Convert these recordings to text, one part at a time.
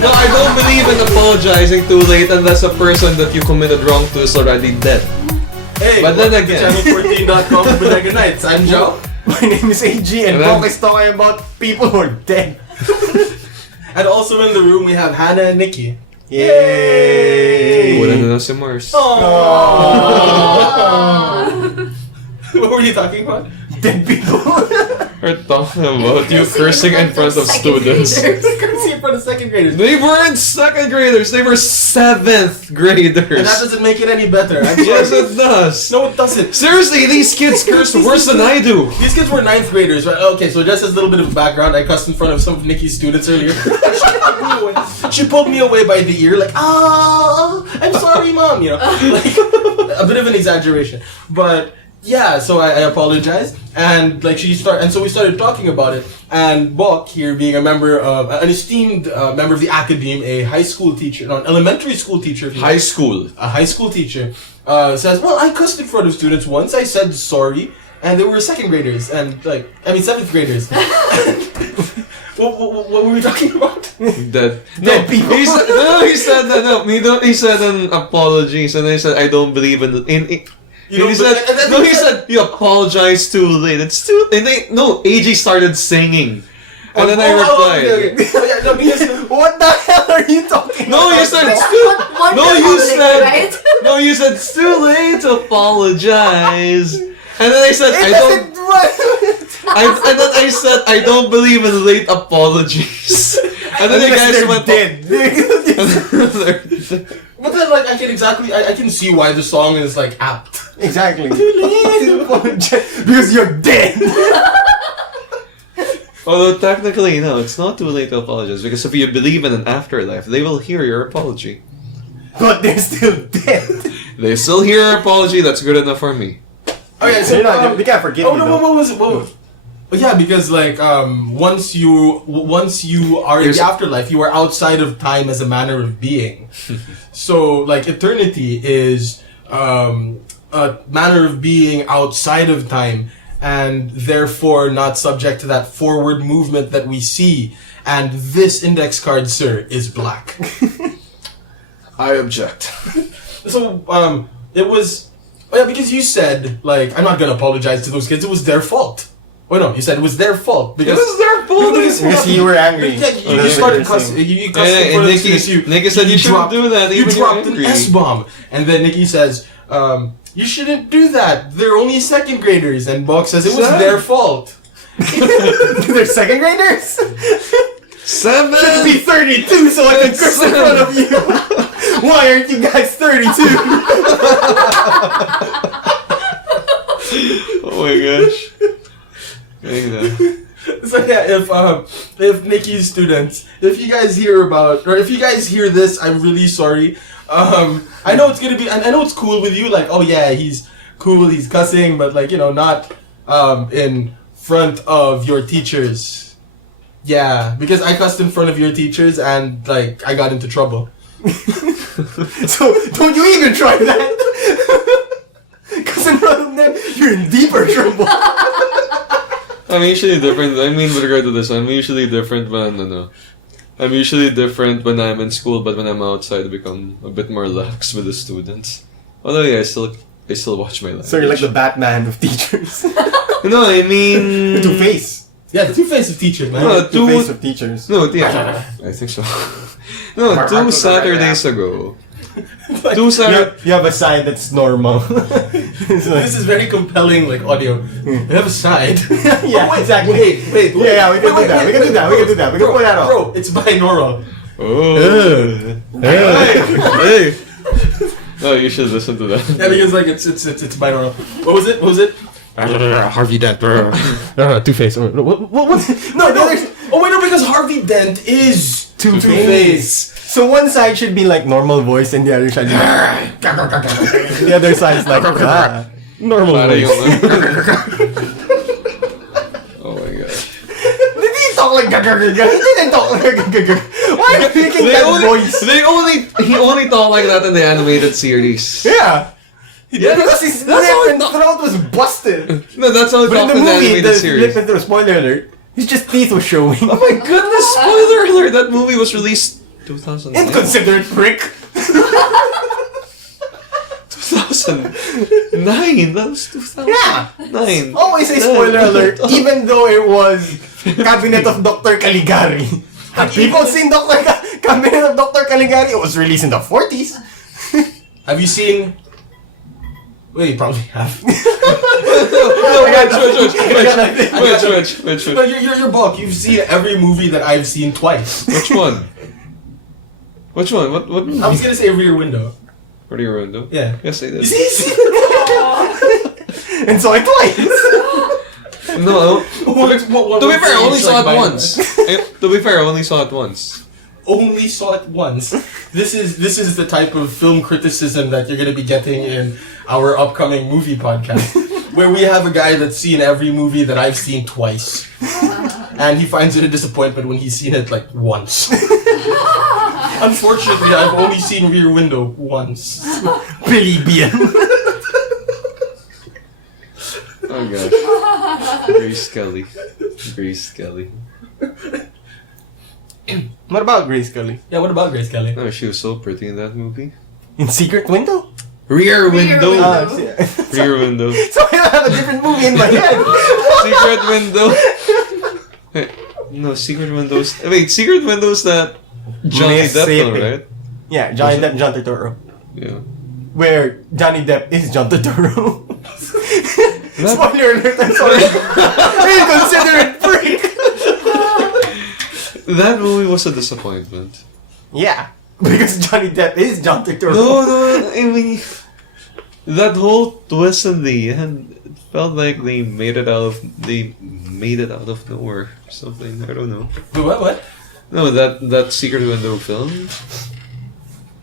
No, I don't believe in apologizing too late unless a person that you committed wrong to is already dead. Hey, but then again, channel14.com Bodega Nights. I'm Joe. My name is AG and Bok is talking about people who are dead. And also in the room we have Hannah and Nikki. Yay! wala na si Mars. What were you talking about? Dead people. We're talking about you cursing in front of students. Cursing in front of second graders. They weren't second graders, they were 7th graders. And that doesn't make it any better. I'm Yes, sorry. it does. No, it doesn't. Seriously, these kids curse worse than I do. These kids were 9th graders, right? Okay, so just as a little bit of background, I cussed in front of some of Nikki's students earlier. She pulled me away by the ear, like, I'm sorry, mom, you know, like a bit of an exaggeration, but yeah. So I apologized, and like so we started talking about it, and Bok here, being a member of an esteemed member of the academe, a high school teacher, no, an elementary school teacher, High school. a high school teacher, says, well, I cussed in front of students once. I said sorry, and they were second graders, and 7th graders. What were we talking about? Dead people. He said he said an apologies, and I said I don't believe in he said you apologize too late. It's too. And AG started singing, and then I replied. Okay. What the hell are you talking No, about? you said it's too. No, you said it's too late to apologize. And then I said I don't. And then I said I don't believe in late apologies. And then you guys went dead. But then, like, I can see why the song is like apt. Exactly. Because you're dead. Although technically, no, it's not too late to apologize, because if you believe in an afterlife, they will hear your apology. But they're still dead. They still hear your apology. That's good enough for me. Okay, so they can't forgive you. no, what was it? Yeah, because like once you are in the afterlife, you are outside of time as a manner of being. So like eternity is a manner of being outside of time, and therefore not subject to that forward movement that we see. And this index card, sir, is black. I object. So it was. Oh yeah, because you said, like, I'm not gonna apologize to those kids, it was their fault. Oh no, you said it was their fault. Because It was their fault. Because you were angry. Yeah, you started cussing. You cussed in front of the students. Nikki said you shouldn't do that. You Even dropped you're an angry. S-bomb. And then Nikki says, you shouldn't do that. They're only second graders. And Bok says it was their fault. They're second graders? 7. Should be 32 so I can curse in front of you. Why aren't you guys 32? Oh my gosh. So yeah, if Nikki's students, if you guys hear this, I'm really sorry. I know it's gonna be, I know it's cool with you, like, oh yeah, he's cool, he's cussing, but like, you know, not in front of your teachers. Yeah, because I cussed in front of your teachers and like I got into trouble. So don't you even try that. Because in front of them, you're in deeper trouble. I'm usually different. I mean, with regard to this, I'm usually different when I'm usually different when I'm in school, but when I'm outside, I become a bit more lax with the students. Although yeah, I still watch my language. So you're like the Batman of teachers. No, I mean Two-Face. Yeah, the two-face of teachers, man. No, Two-Face of teachers. No, yeah, I think so. No, 2 Saturdays ago. You have a side that's normal. It's like, This is very compelling, like audio. You have a side. yeah, Wait, exactly. Wait. Yeah, we can do that. We can do that. We can pull that off. Bro, it's binaural. Oh. Hey. Oh, you should listen to that. Yeah, because like it's binaural. What was it? Harvey Dent. Two-Face. What? No, Oh wait, no, because Harvey Dent is Two-Face. So one side should be like normal voice and the other side the other side's like normal voice. Oh my god. Did he talk like he didn't talk like why are you making that voice? He only talked like that in the animated series. Yeah. Yeah, Because his that's lip how and throat was busted. No, that's how he But in talked the in the movie, animated the series. lip and throat, spoiler alert, his just teeth was showing. Oh my goodness, spoiler alert! That movie was released 2009? Inconsiderate prick. 2009. That was 2009. Always a spoiler alert, even though it was Cabinet of Dr. Caligari. Have people seen Cabinet of Dr. Caligari? It was released in the 40s. Have you seen? Well, you probably have. Wait. But you're bulk. You've seen every movie that I've seen twice. Which one? What movie? I was gonna say Rear Window. Rear Window? Yeah. Yes, I did. You see? And so I twice. No. To be fair, I only saw it like once. To be fair, I only saw it once. Only saw it once. This is the type of film criticism that you're gonna be getting in our upcoming movie podcast, where we have a guy that's seen every movie that I've seen twice, and he finds it a disappointment when he's seen it like once. Unfortunately, I've only seen Rear Window once. Billy Bien. Oh gosh. Grace Kelly. What about Grace Kelly? Yeah, what about Grace Kelly? Oh, she was so pretty in that movie. In Secret Window? Rear Window. Window. Rear Window. So I have a different movie in my head. Secret Window. Hey, no, Secret Windows. Wait, Secret Windows that Johnny Depp film, right? Yeah, Johnny Depp, John Turturro. Yeah. Where Johnny Depp is John Turturro. Spoiler alert, I'm sorry. Inconsiderate freak. That movie was a disappointment. Yeah, because Johnny Depp is John Turturro. No, I mean, that whole twist in the end, it felt like they made it out of nowhere or something. I don't know. Wait, what? No, that Secret Window film.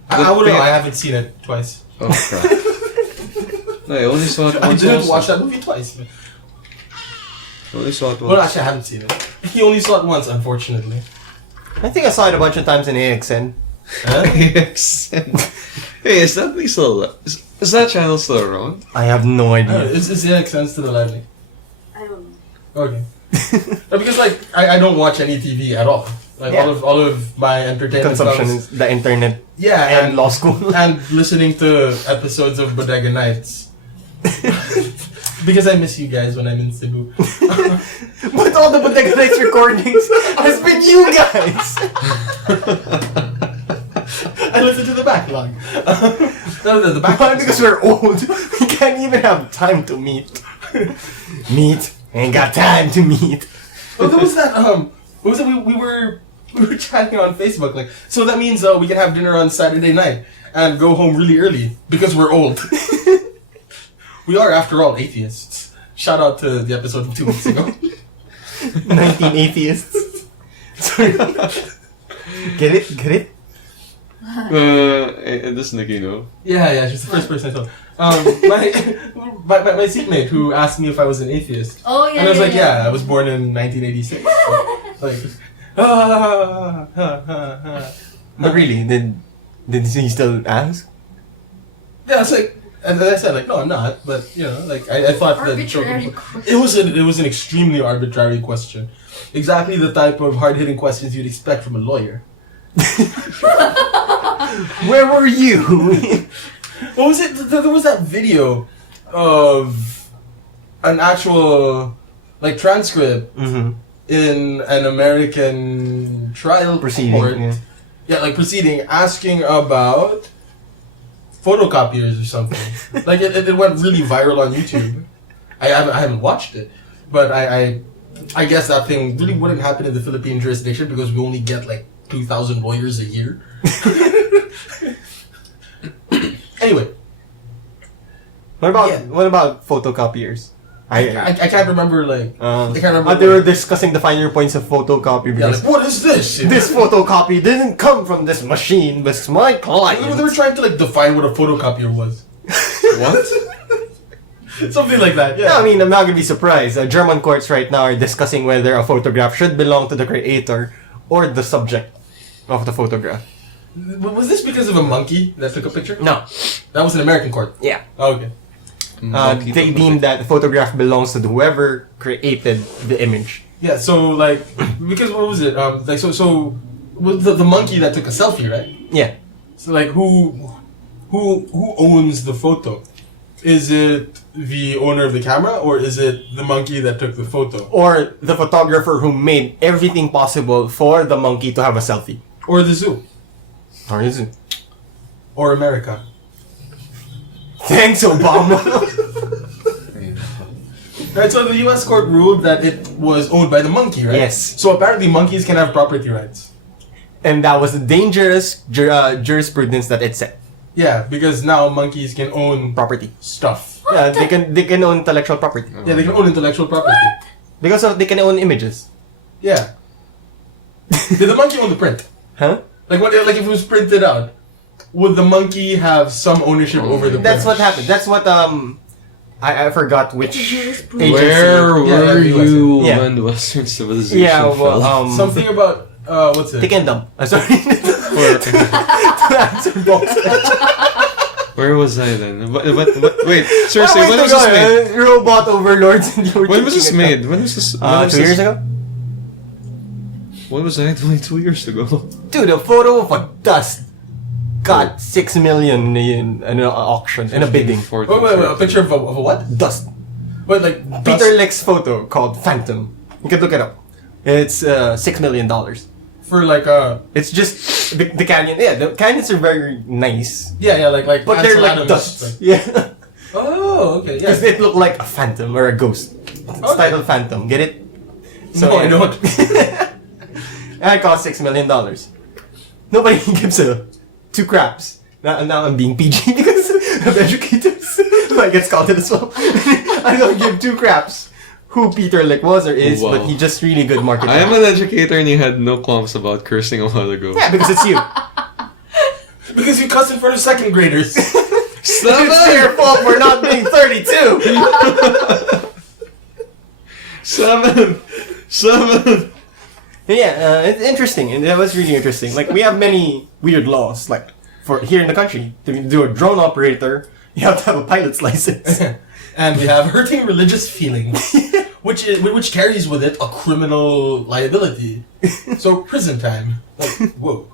I wouldn't know. I haven't seen it twice. Oh crap! No, I only saw it once. I didn't also. watch that movie twice. I only saw it once. Well, actually, I haven't seen it. He only saw it once, unfortunately. I think I saw it a bunch of times in AXN. Huh? Hey, is that thing still? Is that channel still around? I have no idea. Is the accent still alive? Like? I don't know. Okay. No, because like I don't watch any TV at all. Like Yeah. all of my entertainment Consumption comes- is the internet yeah, and law school. and listening to episodes of Bodega Nights. Because I miss you guys when I'm in Cebu. But all the Bodega Nights recordings has been you guys. I listen to the backlog. No, the Why? backlog. Because we're old. We can't even have time to meet. Ain't got time to meet. Oh, there was that. What was it? We were chatting on Facebook. Like, so that means we can have dinner on Saturday night and go home really early because we're old. We are, after all, atheists. Shout out to the episode of 2 weeks ago. 19 atheists. Sorry. Get it? Does Nikki know? Yeah, she's the first person I told. My seatmate who asked me if I was an atheist. Oh yeah. And I was like, yeah. I was born in 1986. But really, did he still ask? Yeah, it's like, and then I said like, no, I'm not. But you know, like I thought that Arbitrary it was an extremely arbitrary question, exactly the type of hard hitting questions you'd expect from a lawyer. Where were you? What was it? There was that video of an actual like transcript Mm-hmm. in an American trial Proceeding, court. yeah. Like proceeding, asking about photocopiers or something. Like it went really viral on YouTube. I haven't watched it, but I guess that thing really wouldn't happen in the Philippine jurisdiction because we only get like 2,000 lawyers a year. Anyway, What about photocopiers? I can't remember like I can't remember. They were discussing the finer points of photocopy yeah, because like, what is this? this photocopy didn't come from this machine, but it's my client. They were trying to like define what a photocopier was. What? Something like that. Yeah, Yeah. I mean, I'm not gonna be surprised. German courts right now are discussing whether a photograph should belong to the creator or the subject of the photograph. Was this because of a monkey that took a picture? No. That was an American court. Yeah. Oh, okay. They deemed that the photograph belongs to whoever created the image. Yeah. So like, because what was it? Like so with the monkey that took a selfie, right? Yeah. So like who owns the photo? Is it the owner of the camera, or is it the monkey that took the photo? Or the photographer who made everything possible for the monkey to have a selfie. Or the zoo? Or is it? Or America? Thanks, Obama. Right, so the U.S. court ruled that it was owned by the monkey, right? Yes. So apparently monkeys can have property rights. And that was a dangerous jurisprudence that it set. Yeah, because now monkeys can own Property. stuff. Yeah, they can own intellectual property. Yeah, they can own intellectual property. Because of they can own images. Yeah. Did the monkey own the print? Huh? Like if it was printed out, would the monkey have some ownership over the print? That's what happened. That's what I forgot which agency. Where Yeah, were yeah, you yeah. when Western civilization Yeah, well, fell? Something about what's it? Take and dump. Sorry. To answer both. Where was I then? Wait, seriously, when was this made? Robot overlords. And you were When was this taking it made? When was this? down. 2 years ago? What was I doing 2 years ago? Dude, a photo of a dust got 6 million in an auction, in a bidding. Wait, a picture of a what? Dust. But like Peter Lick's photo called Phantom. You can look it up. It's $6 million. for like It's just the canyon. Yeah, the canyons are very nice, like but they're Ansel like Adams, dust. like- Yeah, Oh, okay, yeah. because it looked like a phantom or a ghost. It's Okay. titled Phantom. Get it? No, I don't. And it cost $6 million. Nobody gives a two craps. Now I'm being PG because of educators. I get scalded as well. I don't give two craps who Peter Lick was or is, Wow. but he's just really good marketing. I am an educator and you had no qualms about cursing a while ago. Yeah, because it's you. Because you cuss in front of second graders. It's their fault for not being 32. 7. Yeah, it's interesting, and that was really interesting. Like, we have many weird laws. Like, for here in the country, to do a drone operator, you have to have a pilot's license. And we have hurting religious feelings, which carries with it a criminal liability. So prison time. Like, whoa.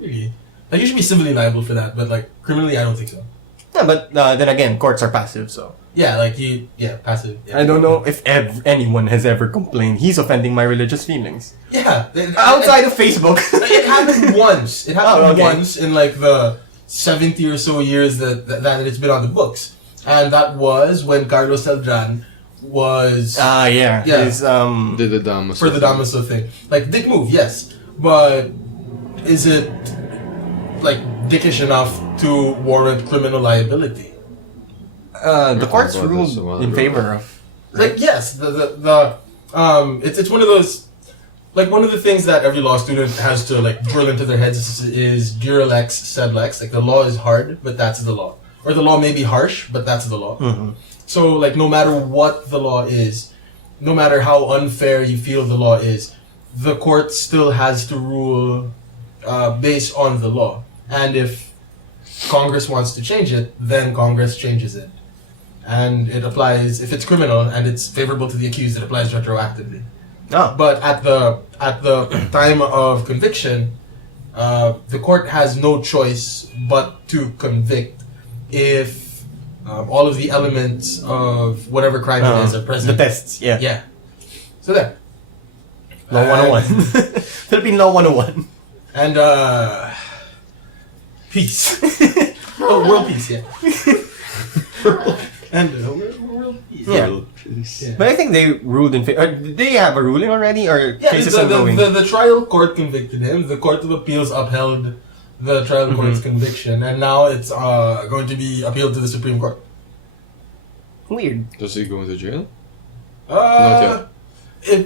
Really? Like, you should be civilly liable for that, but like criminally, I don't think so. Yeah, but then again, courts are passive, so Yeah, like passive. Yeah. I don't know if anyone has ever complained he's offending my religious feelings. Yeah, Outside of Facebook. it happened once. It happened Oh, okay. once in like the 70 or so years that it's been on the books, and that was when Carlos Celdran was Yeah. Yeah. His, Did the Damaso for the Damaso thing. Like dick move, yes, but is it like dickish enough to warrant criminal liability? the courts about this a while ruled in ago. favor of. Like yes, it's one of those, like one of the things that every law student has to like drill into their heads is dura lex sed lex. Like the law is hard, but that's the law, or the law may be harsh, but that's the law. Mm-hmm. So like no matter what the law is, no matter how unfair you feel the law is, the court still has to rule based on the law. And if Congress wants to change it, then Congress changes it. And it applies, if it's criminal and it's favorable to the accused, it applies retroactively. Oh. But at the time of conviction, the court has no choice but to convict if all of the elements of whatever crime it is are present. The tests, yeah. Yeah. So there. Law 101. Philippine Law 101. And peace. Oh, world peace, yeah. And world peace. Yeah. Yeah. But I think they ruled in favor. Did they have a ruling already, or Yeah, cases the, ongoing? the trial court convicted him. The Court of Appeals upheld the trial court's conviction, and now it's going to be appealed to the Supreme Court. Weird. Does he go into jail? Uh,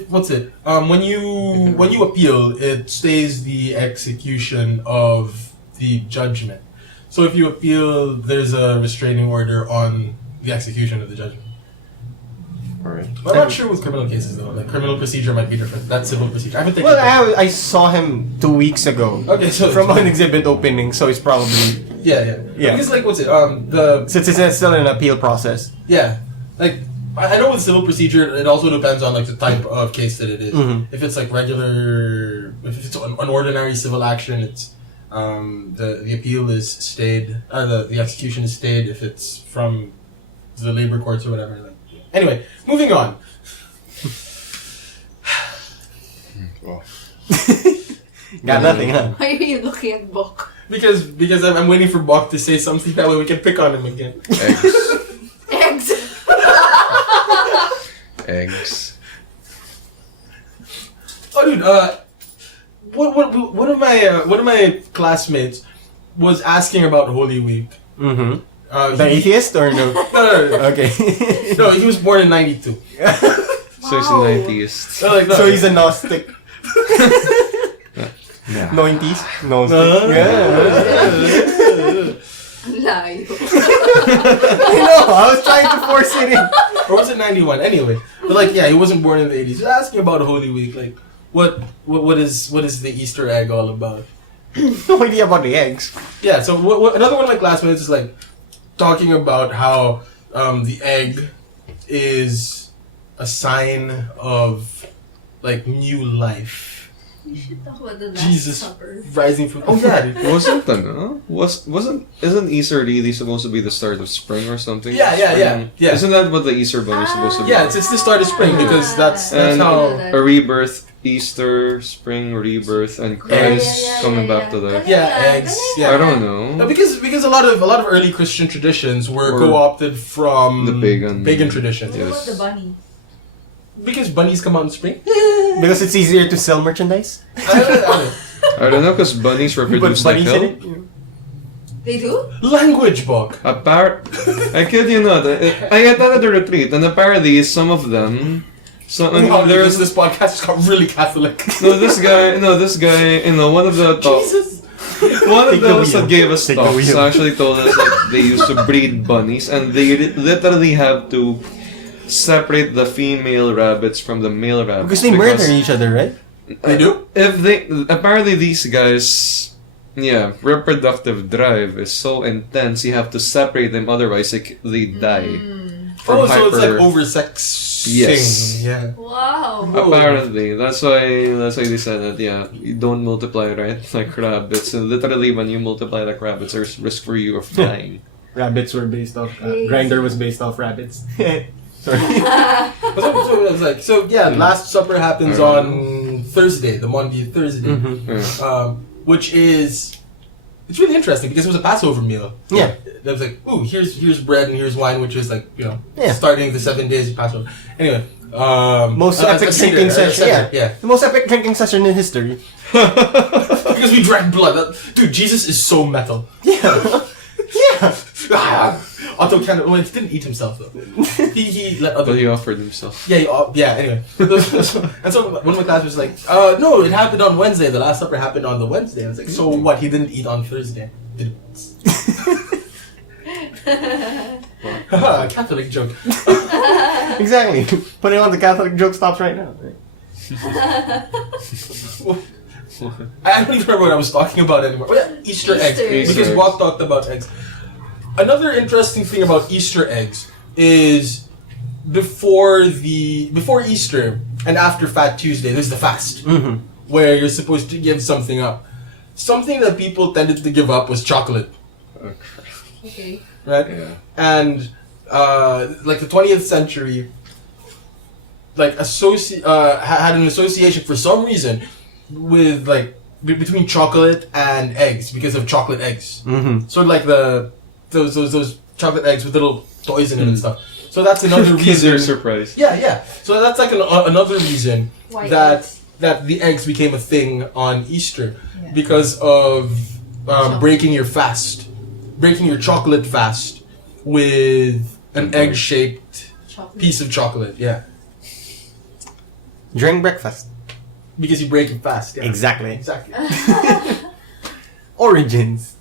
what's it? When you appeal, it stays the execution of the judgment. So if you appeal, there's a restraining order on the execution of the judgment. Alright. But I'm not sure with criminal cases though. Like criminal procedure might be different. That's civil procedure. I haven't taken. Well, I saw him 2 weeks ago. Okay, so From an exhibit opening, so it's probably yeah. Yeah. Because like what's it? The since it's still in an appeal process. yeah, like I know with civil procedure, it also depends on like the type of case that it is. If it's like regular, if it's an ordinary civil action, it's the appeal is stayed, the execution is stayed if it's from the labor courts or whatever. Like, anyway, moving on. Well. Got nothing, huh? Why are you looking at book? Because I'm waiting for Bok to say something that way we can pick on him again. Eggs. Eggs. Eggs. Oh, dude. One of my classmates was asking about Holy Week. The atheist or no? No. Okay. No, he was born in '92. So he's an atheist. So he's a Gnostic. Yeah. 90s? No. Layo. I know. I was trying to force it in. Or was it 91? Anyway, but like, yeah, he wasn't born in the 80s. He's asking about Holy Week. Like, what is the Easter egg all about? No idea about the eggs. Yeah. So another one of my classmates is like talking about how the egg is a sign of like new life. We should talk about the Last Jesus Supper. rising from. Oh yeah, dude. Isn't Easter really supposed to be the start of spring or something? Yeah. Isn't that what the Easter bunny is supposed to be? Yeah, it's the start of spring because that's And how. a rebirth, Easter, spring, rebirth, and Christ coming back to life. Yeah, eggs. Yeah. I don't know. No, because a lot of early Christian traditions were co-opted from the pagan traditions. What Yes. about the bunny? Because bunnies come out in spring. Because it's easier to sell merchandise. I don't know, because bunnies You put reproduce like bunnies in hell. it. They do? Language book. I kid you not. I had that at the retreat, and apparently some of them. There's This podcast just got really Catholic. this guy, one of the top, Jesus. one of Take the those wheel. that gave us Take the talks wheel. actually told us that they used to breed bunnies, and they literally have to separate the female rabbits from the male rabbits Because they murder each other, right? They do? Apparently these guys, reproductive drive is so intense you have to separate them, otherwise they die. So it's like oversexing. Yes. Yeah. Wow. Apparently, that's why they said that. Yeah, you don't multiply, right? Like rabbits. So literally, when you multiply like rabbits, there's risk for you of dying. Rabbits were based off. Grinder was based off rabbits. Sorry. Last Supper happens on Thursday, the Monday Thursday, which is it's really interesting because it was a Passover meal. Yeah. It was like, ooh, here's bread and here's wine, which is like Yeah. starting the 7 days of Passover. Anyway, Most epic drinking session. Yeah. The most epic drinking session in history. Because we drank blood. Dude, Jesus is so metal. Yeah. Yeah. Otto he didn't eat himself though. He let other. But he offered himself. Yeah. Anyway, and so one of my classmates was like, "No, it happened on Wednesday. The Last Supper happened on the Wednesday." I was like, "So what? He didn't eat on Thursday." Catholic joke. Exactly. Putting on the Catholic joke stops right now. I don't even remember what I was talking about anymore. Oh, yeah, Easter eggs. Because eggs. Bob talked about eggs. Another interesting thing about Easter eggs is before Easter and after Fat Tuesday, there's the fast where you're supposed to give something up. Something that people tended to give up was chocolate, Okay. right? Yeah. And like the 20th century, like had an association for some reason with like between chocolate and eggs because of chocolate eggs. So like those chocolate eggs with little toys in it and stuff. So that's another Kids reason. are surprised. Yeah. So that's like another reason Why that eggs? that the eggs became a thing on Easter Yeah. because of breaking your fast, breaking your chocolate fast with an egg-shaped Chocolate. piece of chocolate. Yeah, During breakfast. because you break it fast. Yeah. Exactly. Uh-huh. Origins.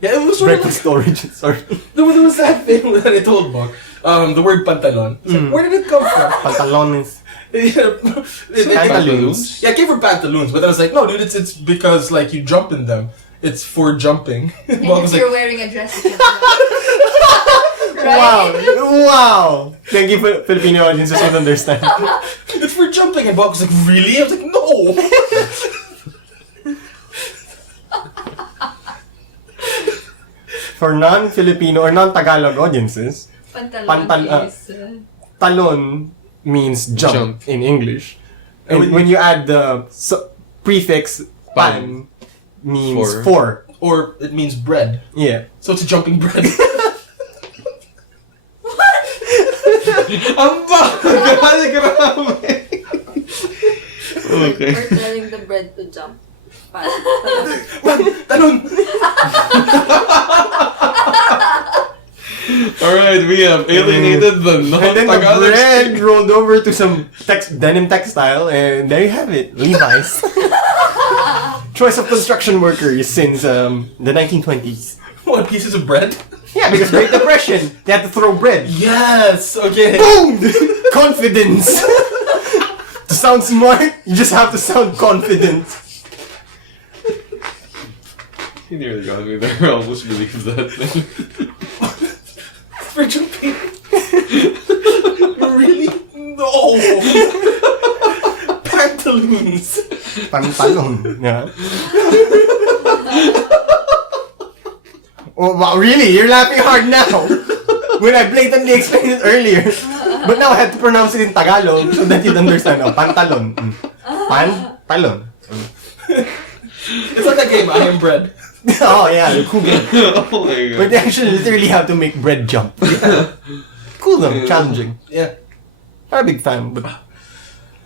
Yeah, it was sort of like, Breakfast origins. Sorry. there was that thing that I told Bok. The word pantalon. It's like, where did it come from? Pantalones. Pantaloons? Yeah, I gave her pantaloons, but I was like, no, dude, it's because like you jump in them. It's for jumping. And Bok if was you're like, wearing a dress, you can Wow! Thank you, Filipino audiences would understand. It's for jumping. And Bob was like, really? I was like, no. For non-Filipino or non-Tagalog audiences, Pantalon is... talon means jump in English. And when you add the prefix pan means four. Or it means bread. Yeah. So it's a jumping bread. Ang bagal, grabe. Okay. Or telling the bread to jump. Talon. Alright, we have alienated the And then the non-Tagalog bread speaker. rolled over to some denim textile, and there you have it, Levi's. Choice of construction workers since the 1920s. What, pieces of bread? Yeah, because Great Depression, they had to throw bread. Yes, okay. Boom! Confidence. To sound smart, you just have to sound confident. You nearly got me there. I almost believed that thing. For jumping. Really? No. Pantaloons. Pantalon. Yeah. Oh, wow, really? You're laughing hard now. When I blatantly explained it earlier. But now I have to pronounce it in Tagalog so that you'd understand. Oh, pantalon. Pantalon. It's like a game, I am bread. Oh, yeah, the cool game. Oh my But god. they actually literally have to make bread jump. Cool though, challenging. Yeah. Not a big fan, but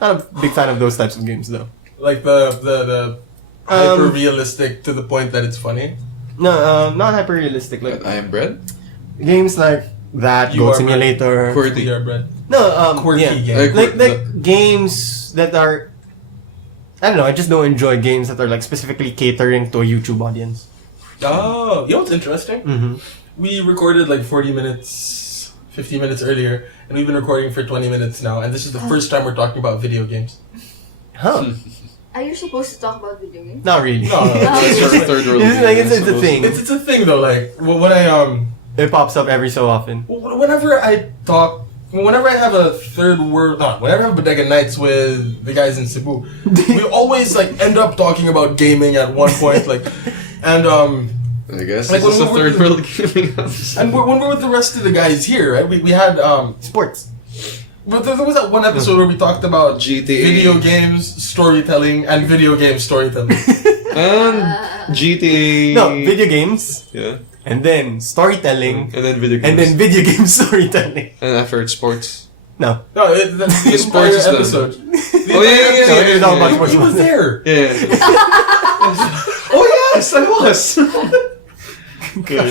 not a big fan of those types of games though. Like the hyper realistic to the point that it's funny. No, not hyper realistic. Like I am bread? games like that, You Goat Are Simulator. QWERTY. We are bread. No, Quirky yeah. game. Like games that are. I don't know. I just don't enjoy games that are like specifically catering to a YouTube audience. Oh, you know what's interesting? Mm-hmm. We recorded like 40 minutes, 50 minutes earlier, and we've been recording for 20 minutes now, and this is the first time we're talking about video games. Huh? Are you supposed to talk about video games? Not really. No, It's sort of third world. It's like- game, it's a supposedly. thing. It's a thing though. Like when I It pops up every so often. whenever I talk, whenever I have a third world, whenever I have Bodega nights with the guys in Cebu, we always like end up talking about gaming at one point, like, and I guess Like, this is a when we were- third world gaming episode. and when we're with the rest of the guys here, right? We had Sports. but there was that one episode where we talked about GTA. video games storytelling and video game storytelling. And GTA. No, video games, Yeah. and then storytelling, And then video games. and then video game storytelling. And after it's sports. No. No, that's the sports entire is done. episode. Oh yeah, yeah, yeah. No, yeah, it's all about yeah, sports. He was there. yeah. Oh yes, I was. Okay.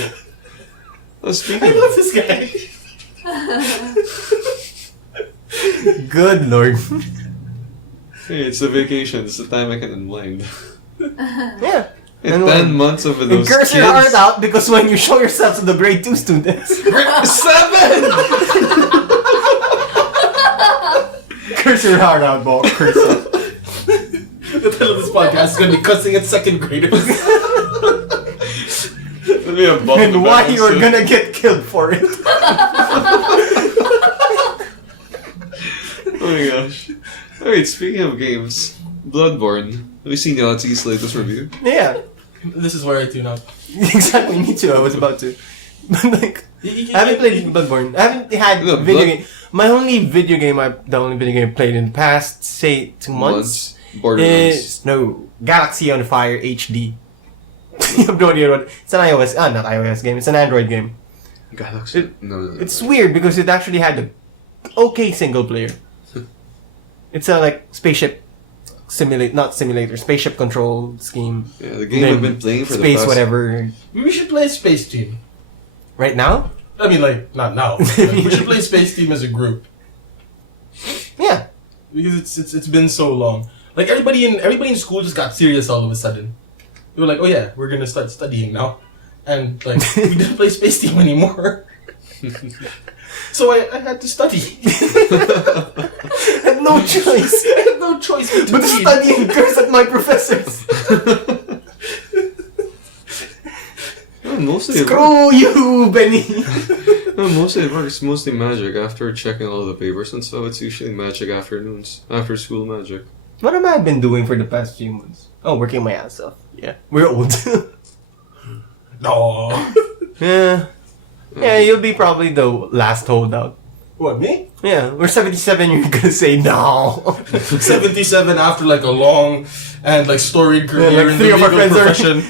Well, I speaking love this guy. Good lord. hey, it's the vacation. It's the time I can unwind. Yeah. In And 10 months of And those curse kids. your heart out because when you show yourself to the grade 2 students, 7! curse your heart out, Bo. Curse it. The title of this podcast is going to be Cussing at Second Graders. Let me have Bob in the And why background you're soon. gonna get killed for it. Oh my gosh. Alright, speaking of games, Bloodborne. Have you seen Yahtzee's latest review? Yeah. This is where I tune out. Exactly, me too. I was about to. But like, I haven't played Bloodborne. I haven't had No, video Blood- game. My only video game, the only video game I played in the past, say, 2 months, Borderlands. is, no, Galaxy on Fire HD. You have no idea what, it's an iOS, not iOS game, it's an Android game. Galaxy. No. It's weird because it actually had a okay single player. It's a like spaceship spaceship control scheme. Yeah, the game Then I've been playing for space the past... whatever. We should play Space Team. Right now? I mean, like, not now. We should play Space Team as a group. Yeah. Because it's been so long. Like, everybody in school just got serious all of a sudden. They were like, oh yeah, we're gonna start studying now. And, like, we didn't play Space Team anymore. So I had to study. Had no choice. I had no choice but to But to read. study and curse at my professors. Oh Mostly it works. Screw you, Benny. No, mostly it works. Mostly magic. After checking all the papers and stuff, it's usually magic afternoons. After school magic. What have I been doing for the past few months? Oh, working my ass off. Yeah, we're old. No. Yeah. Yeah, you'll be probably the last holdout. What, me? Yeah, we're 77, you're gonna say no. 77 after like a long and like storied career Yeah, like in three the of our legal friends profession.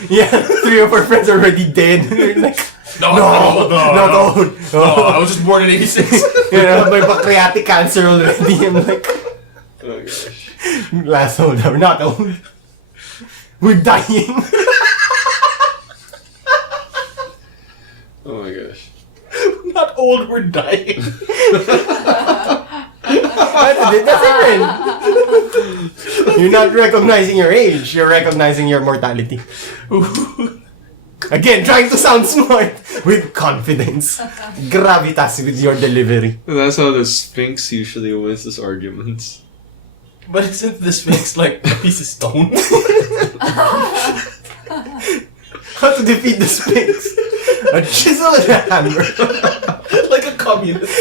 three of our friends are already dead. We're like, No, I was just born in 86. You know, my pancreatic cancer already. I'm like, Oh gosh. last holdout, we're not old. We're dying. Oh my gosh. Not old, we're dying. That's it. You're not recognizing your age, you're recognizing your mortality. Again, trying to sound smart with confidence. Gravitas with your delivery. That's how the Sphinx usually wins his arguments. But isn't the Sphinx like a piece of stone? How to defeat the Sphinx? A chisel and a hammer. Like a communist.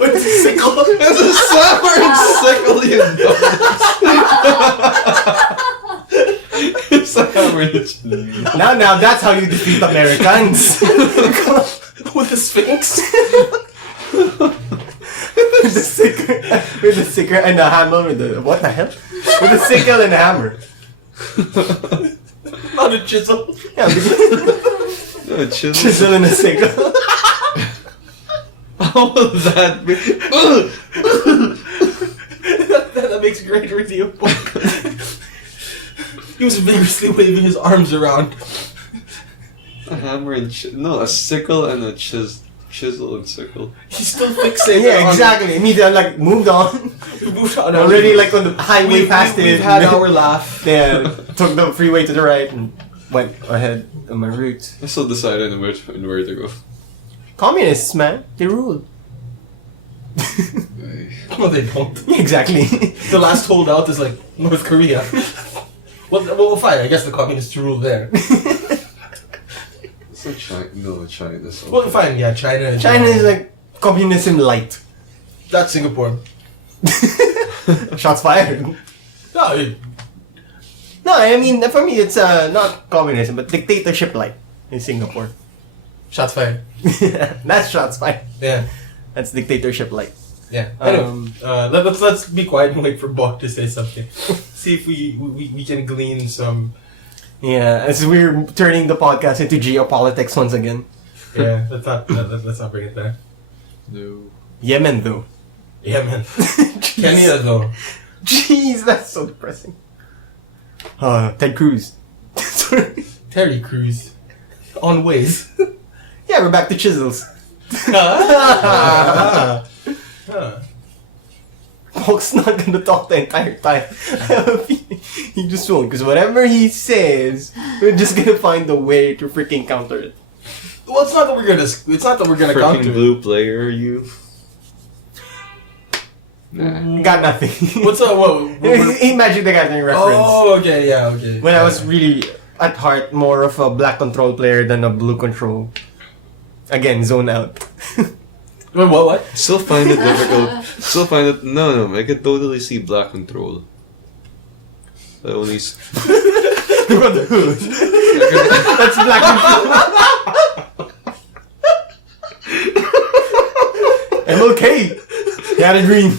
With a sickle. It's a summer sickle, you know. It's a hammer. Now that's how you defeat Americans. With a Sphinx? with the sickle and a hammer with the what the hell? With a sickle and a hammer. Not a chisel. Yeah, No, chisel. chisel and a sickle. How will that be? that makes a great radio book. He was vigorously waving his arms around. A hammer and no, a sickle and a chisel and sickle. He's still fixated Yeah, on... exactly. Immediately, like moved on. We moved on. Already, like on the highway past We've it. had our laugh. Yeah, took the freeway to the right and went ahead on my route. I still decided on where to go. Communists, man, they rule. No, they don't. Yeah, exactly. The last holdout is like North Korea. Well, fine. I guess the communists rule there. It's like China. No, China. So Well, fine. Yeah, China. China is like communism light. That's Singapore. Shots fired. No, No, I mean for me it's not communism but dictatorship light in Singapore. shots fired. That's shots fired. Yeah, That's dictatorship light. yeah. Anyway, let's be quiet and wait for Bob to say something. See if we can glean some. Yeah, as we're turning the podcast into geopolitics once again. Yeah, let's not bring it there. no. Yemen though. Yeah, man. Kenya though. Jeez, that's so depressing. Ted Cruz. Sorry. Terry Crews. On ways. Yeah, we're back to chisels. Huh. Hulk's not gonna talk the entire time. I have a feeling he just won't, because whatever he says, we're just gonna find a way to freaking counter it. Well, it's not that we're gonna Freaking counter. blue player, you. Nah. Got nothing. What's up? Whoa. He Magic the Gathering reference. Oh, okay, yeah, okay. When I was really, at heart, more of a black control player than a blue control. Again, zone out. Wait, what? Still find it difficult. Still find it. No. I could totally see black control. I only. Brotherhood. That's black control. MLK. He had a dream.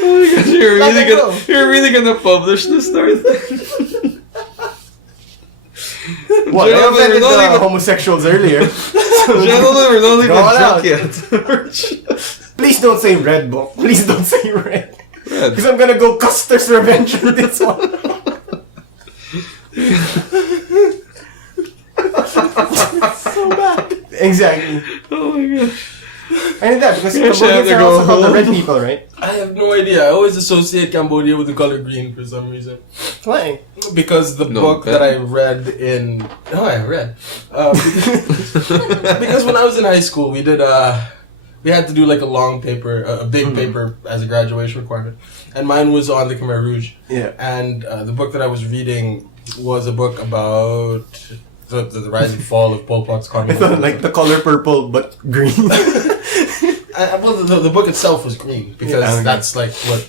Oh my gosh, you're really gonna publish this Darth? What? I Gentlemen, offended we're not the even- homosexuals earlier. Gentlemen, we're not even Go on out. drunk yet. Please don't say red, Bo. Please don't say red. Red. Because I'm gonna go Custer's Revenge with this one. So bad. Exactly. Oh my gosh. I did that because Yeah, should have Cambodians to are go also called the home. red people, right? I have no idea. I always associate Cambodia with the color green for some reason. Why? Because the No, book that- that I read in... Oh, I read. Because when I was in high school, we did we had to do like a long paper, a big paper as a graduation requirement, and mine was on the Khmer Rouge. Yeah. And the book that I was reading was a book about the rise and fall of Pol Pot's I communism. thought like the color purple but green. Well, the book itself was green because Okay. that's like what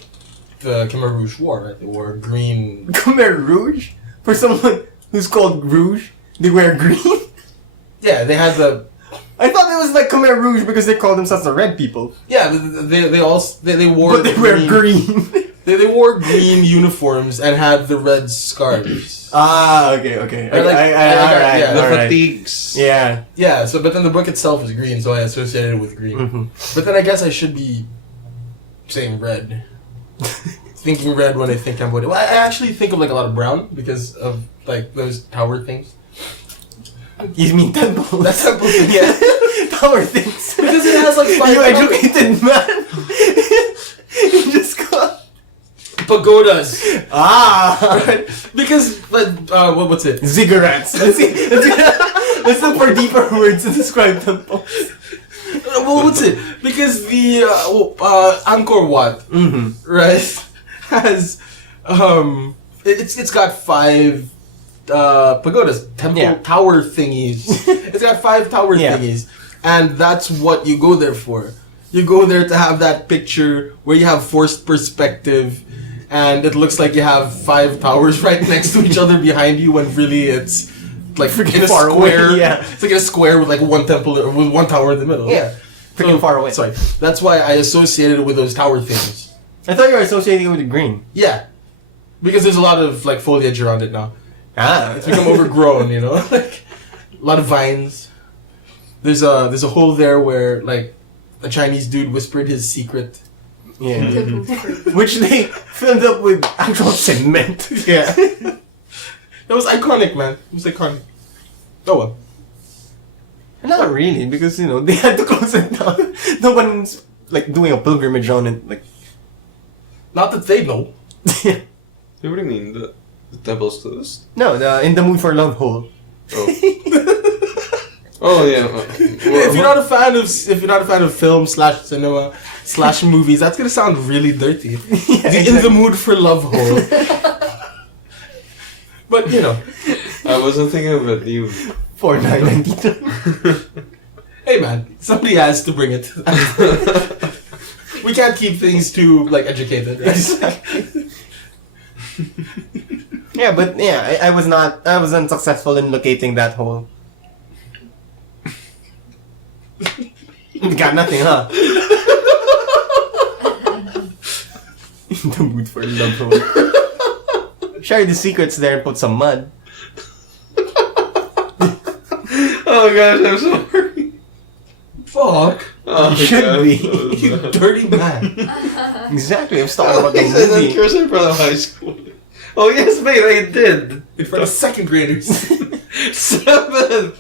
the Khmer Rouge wore, right? They wore green. Khmer Rouge? For someone who's called Rouge, they wear green? Yeah, they had the. I thought it was like Khmer Rouge because they call themselves the red people. Yeah, they wore. But they wear green. They wore green uniforms and had the red scarves. Okay. Or like- Alright, yeah, The alright. fatigues. Yeah. Yeah, so but then the book itself is green, so I associated it with green. Mm-hmm. But then I guess I should be saying red. Thinking red when I think Cambodia. Well, I actually think of like a lot of brown because of like those tower things. You mean temple? That's temple thing, yeah. Tower things. Because it has like five You educated man. You just got pagodas. right. Because like what's it? Ziggurats. Let's look for deeper words to describe temples. Well, what's it? Because the Angkor Wat, right, has it's got 5 pagodas, temple tower thingies. It's got 5 tower thingies, and that's what you go there for. You go there to have that picture where you have forced perspective, and it looks like you have 5 towers right next to each other behind you, when really it's like in a far square. away, yeah. It's like in a square with like one temple or with one tower in the middle. Yeah. Freaking far away. Sorry, that's why I associated it with those tower things. I thought you were associating it with the green. Yeah, because there's a lot of like foliage around it now. It's become overgrown, you know, like a lot of vines. There's a hole there where like a Chinese dude whispered his secret. Yeah. Which they filled up with actual cement. Yeah, that was iconic, man. It was iconic. Oh well. Not really, because they had to close it down. No one's like doing a pilgrimage on it, like. Not that they know. What do you mean? The temple's closed? No, the In the Mood for Love hole. Oh. Oh yeah. If you're not a fan of film / cinema / movies, that's gonna sound really dirty. In the mood for love hole. But I wasn't thinking of it. You. $4.92. Hey man, somebody has to bring it. We can't keep things too like educated, right? Exactly. Yeah, but I was unsuccessful in locating that hole. Got nothing, huh? In the mood for love hole. Share the secrets there and put some mud. Oh gosh, I'm sorry. Fuck. Oh, You should God. be. You dirty man. Exactly, I'm talking about the He said that movie. curse in front of high school. Oh yes, mate, I did. In front of 2nd graders. 7.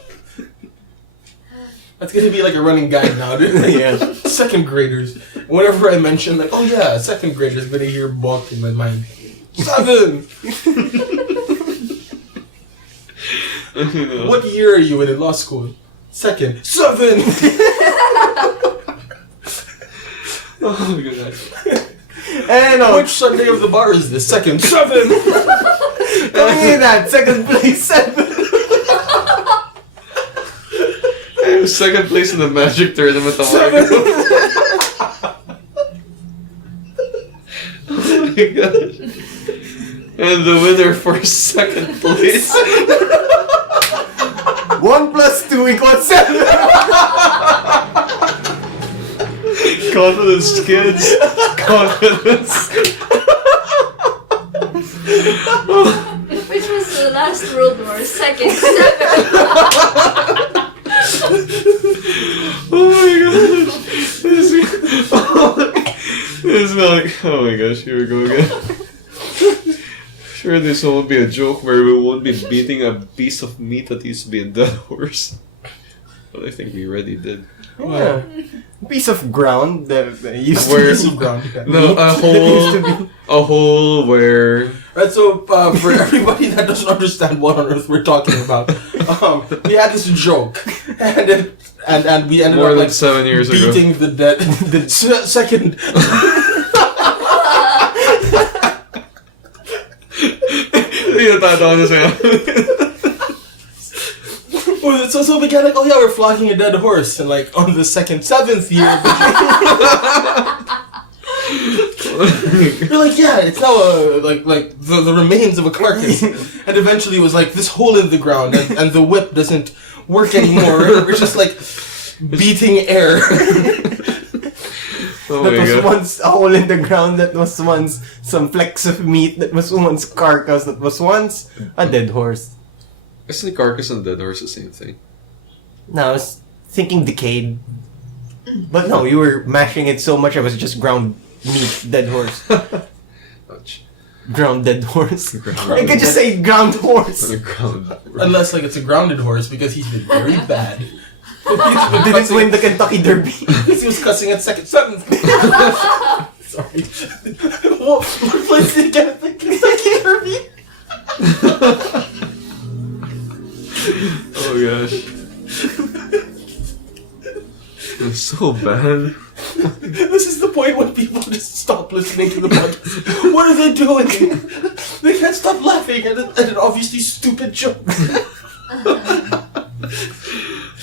That's gonna be like a running guide now, dude. Yeah. 2nd graders. Whenever I mention like, oh yeah, 2nd graders, I'm gonna hear balk in my mind. 7. What year are you in law school? 2nd. 7. Oh my god. And Which Sunday of the bar is this? 2nd. 7. don't hear that. Second place, 7. I was 2nd place in the Magic Tournament. Oh my gosh. And the winner for 2nd place. 1 + 2 = 7. Confidence, kids. Confidence. Which was the last World War? 2nd, 7. Oh my gosh. This is like, oh my gosh, here we go again. Sure, this won't be a joke where we won't be beating a piece of meat that used to be a dead horse. But I think we already did. Yeah. Piece of ground that used to Where- be. No, a hole where. Right, so for everybody that doesn't understand what on earth we're talking about, we had this joke, and and we ended More up than like 7 years ago. beating the dead second. So we get like, oh yeah, we're flogging a dead horse, and like on the seventh year, you're like, yeah, it's now like the remains of a carcass, and eventually it was like this hole in the ground, and the whip doesn't work anymore. We're just like beating air. Oh That my was God. once a hole in the ground. That was once some flecks of meat. That was once carcass. That was once a dead horse. Isn't carcass and dead horse the same thing? No, I was thinking decayed. But no, you were mashing it so much I was just ground meat, dead horse. Ouch. Ground dead horse. Ground. I could just say ground horse. On the ground. Unless like it's a grounded horse because he's been very bad. Didn't win the Kentucky Derby. Because he was cussing at seventh. Sorry. What place did he get at the Kentucky Derby? Oh gosh. It's so bad. This is the point when people just stop listening to the podcast. What are they doing? They can't stop laughing at an obviously stupid joke.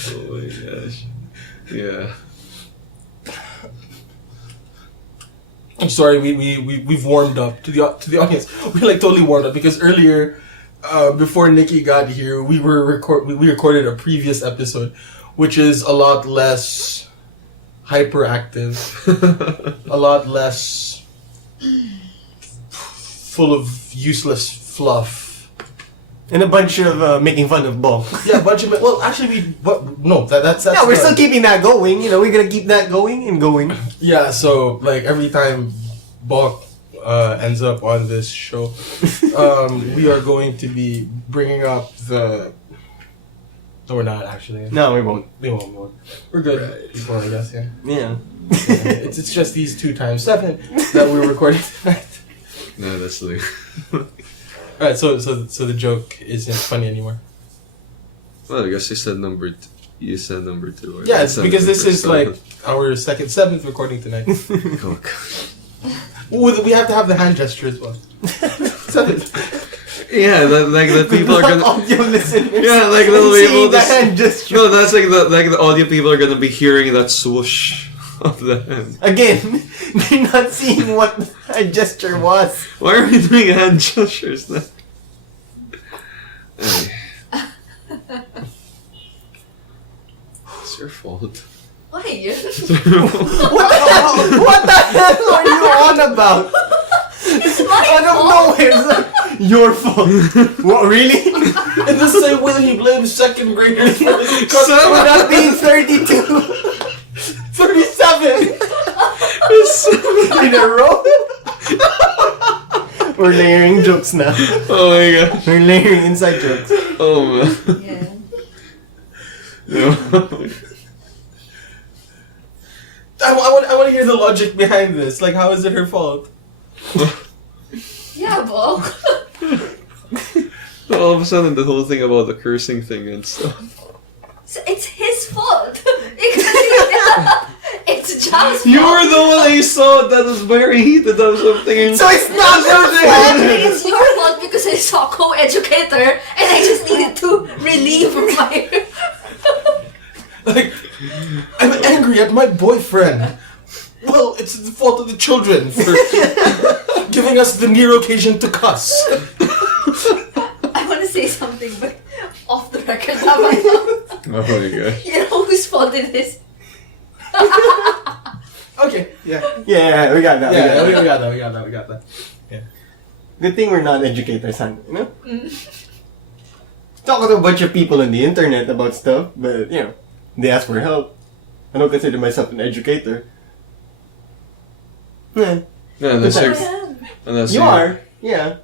Oh my gosh. Yeah. I'm sorry, we've warmed up to the audience. We like totally warmed up because earlier, before Nikki got here, we recorded a previous episode, which is a lot less hyperactive, a lot less full of useless fluff. And a bunch of making fun of Bong. Yeah, a bunch of actually that's Yeah, we're the- still keeping that going. You know, we're gonna keep that going and going. Yeah, so like every time Bok ends up on this show, we are going to be bringing up the. No, we're not actually. No, we won't. We won't. We're good people, I guess. Yeah. Yeah. It's just these 2 times 7 that we're recording tonight. No, that's silly. All right, so the joke isn't funny anymore. Well, I guess you said number 2. Yeah, it's because this is like 7th. our 7th recording tonight. Oh god. Ooh, we have to have the hand gesture as well. 7th. Yeah, like the people are gonna. audio listeners. Yeah, like they'll be able the to. hand gesture. No, that's like the audio people are gonna be hearing that swoosh of the hand. Again, they're not seeing what a gesture was. Why are we doing hand gestures then? Hey. It's your fault. Why? What the hell are you on about? It's my Out of fault. nowhere, it's like, your fault. What, really? In the same way that he blames second graders for his For not being 32 37. in a row? We're layering jokes now. Oh my god. We're layering inside jokes. Oh man. Yeah. No. I want to hear the logic behind this. Like, how is it her fault? Yeah, Bo. So all of a sudden, the whole thing about the cursing thing and stuff. So it's his fault. It's John's fault. You were the one I saw that was very heated or something. So it's not your fault! Actually, it's your fault because I saw co-educator and I just needed to relieve my... Like, I'm angry at my boyfriend. Well, it's the fault of the children for giving us the near occasion to cuss. I want to say something, but off the record, how about now? Oh my god. You know whose fault it is? Okay, yeah. Yeah, we got that. Yeah, we we got got that. that. Good thing we're not educators, huh? You know? Talking to a bunch of people on the internet about stuff, but, you know, they ask for help. I don't consider myself an educator. Yeah. Yeah, unless I you're, am. unless You are, yeah.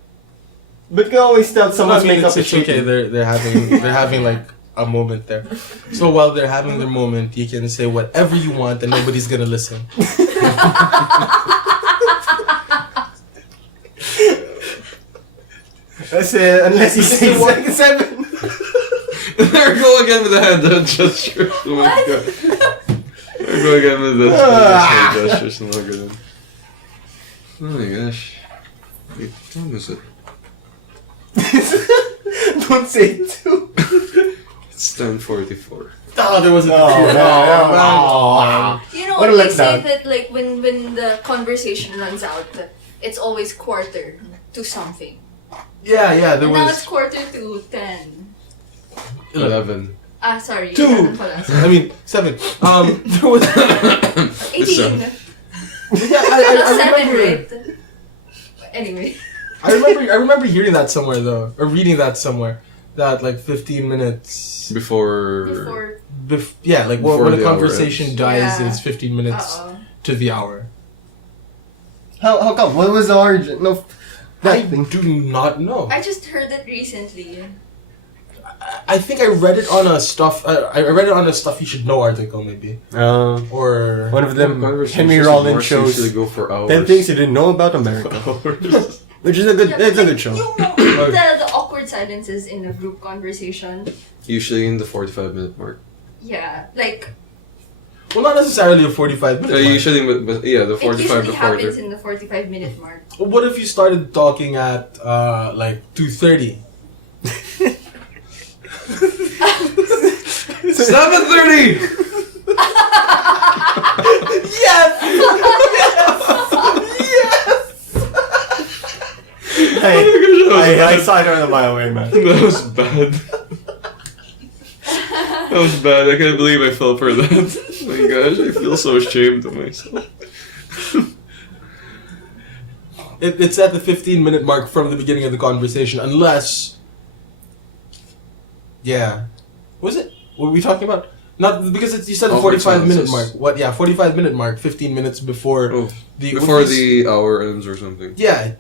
But you can always tell someone's makeup is it's okay. shitty. They're having like a moment there. So while they're having their moment, you can say whatever you want and nobody's gonna listen. Unless you say 7. There go again with the hand gesture. Oh my What? god. There go again with the hand gestures. Oh my god. Oh my gosh. Wait, what time is it? Don't say it too. It's 10:44. Oh, there was a Oh, two. no. You know, What a they say letdown. that like when the conversation runs out, it's always quarter to something. Yeah, there And now it's was. quarter to 10. 11. Ah, sorry. Two. 11 pala. I mean, 7. There was. 18. Yeah, Not 7, remember. right? Anyway. I remember hearing that somewhere though, or reading that somewhere. That like 15 minutes. Before. Yeah, like Before when a the hour conversation ends. dies, Yeah. it's 15 minutes Uh-oh. to the hour. How come? What was the origin? No, I that thing. do not know. I just heard it recently. I think I read it on a stuff. I read it on a stuff you should know article maybe, or One of them, Conversations Henry with Rollins Mark shows usually go for hours. 10 things you didn't know about America, Hours. which is a good. Yeah, It's a like, good show. You know, the awkward silences in a group conversation. Usually in the 45-minute mark. Yeah, like well, not necessarily a 45 minutes. Usually, but yeah, the it 45 usually to happens 40. in the 45-minute mark. What if you started talking at like 2:30? 7:30. Yes. I saw it on a mile away, man. That was bad. That was bad. I can't believe I fell for that. Oh my gosh, I feel so ashamed of myself. It's at the 15-minute mark from the beginning of the conversation, unless. Yeah, was it? What were we talking about? Not because you said the Awkward 45-minute silences. mark. What? Yeah, 45-minute mark. 15 minutes before Oh, the before the hour ends or something. Yeah.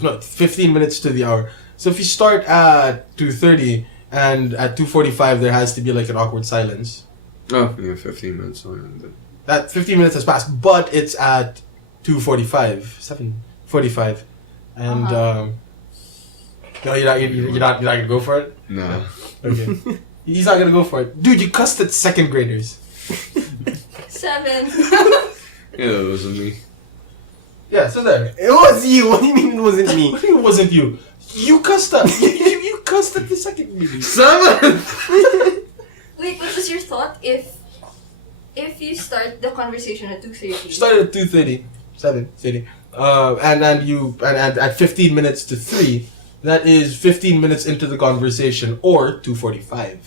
No, 15 minutes to the hour. So if you start at 2:30 and at 2:45 there has to be like an awkward silence. Oh, yeah, 15 minutes. Oh, yeah, then. That 15 minutes has passed, but it's at 2:45, 7:45, and Uh-huh. no, you're not gonna go for it. Nah. Okay, he's not gonna go for it, dude. You cussed at second graders. 7. Yeah, that wasn't me. Yeah, so there. It was you. What do you mean it wasn't me? What do you mean it wasn't you? You cussed at you cussed at the second graders. 7. Wait, what was your thought if you start the conversation at 2:30? Started at 2:30, 7:30, and at 15 minutes to 3, that is 15 minutes into the conversation, or 2:45.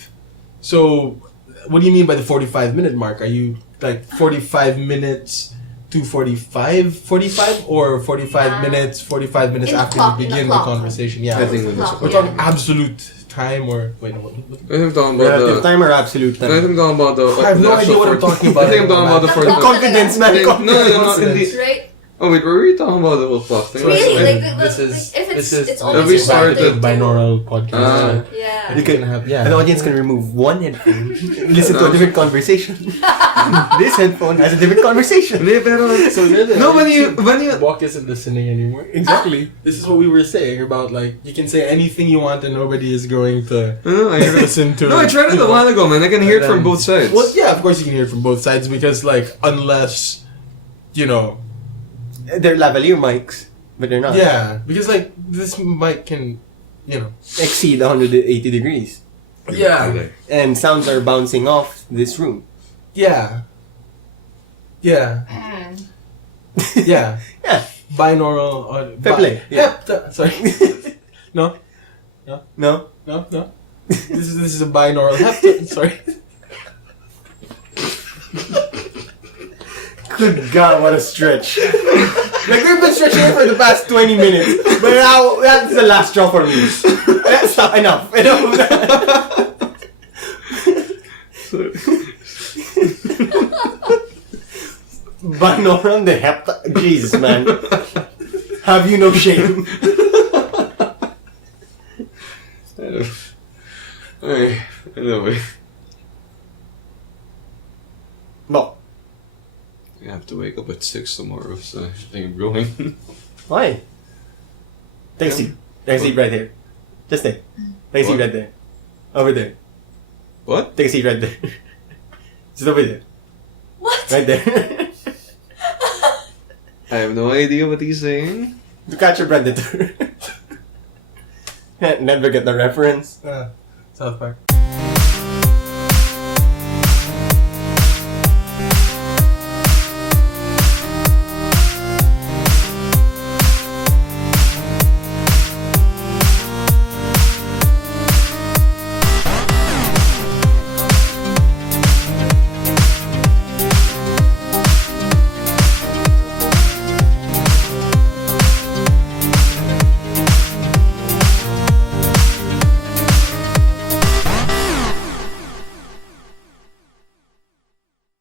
So, what do you mean by the 45-minute mark? Are you like 45 minutes? 2:45, or 45 minutes, 45 minutes in the after clock, you in the begin the clock. conversation. Yeah, I think Clock, that's we're yeah. talking absolute time, or wait, no, what? I think I'm talking about Relative the. time or absolute I think time? I'm talking about the. I have no the idea what I'm actual talking about. I think I'm talking about the The 45. clock. Confidence, man. No, Confidence. no, in the. Right? Oh wait, were we talking about the whole clock thing? Really? I- Like, This is if it's, this is it's always we important started to- binaural podcast. Yeah. You can, Yeah. An audience can remove one headphone, listen to a different conversation. This headphone has a different conversation. Hindi, pero. So No, when you. Walk isn't listening anymore. Exactly. This is what we were saying about like you can say anything you want and nobody is going to No, I heard it. listen to. No, I tried it a while ago, man. I can hear it from then- both sides. Well, yeah, of course you can hear it from both sides because like unless you know, They're lavalier mics, but they're not. yeah, because like this mic can, you know, Exceed 180 degrees. yeah, And sounds are bouncing off this room. yeah, yeah, Mm. yeah. Yeah. Binaural audio. Fair play. Yeah. Sorry. No. No? This is a binaural. Sorry. Good God, what a stretch. Like, we've been stretching it for the past 20 minutes. But now, that's the last straw for me. Stop, enough. Binaural the Jesus, man. Have you no shame? Anyway, No. I have to wake up at 6 tomorrow, so I think I'm going. Why? Take a seat. Take a seat right here. Just stay. Take a seat What? right there. Over there. What? Take a seat right there. Just over there. What? Right there. I have no idea what he's saying. To catch a predator. Never get the reference. South Park.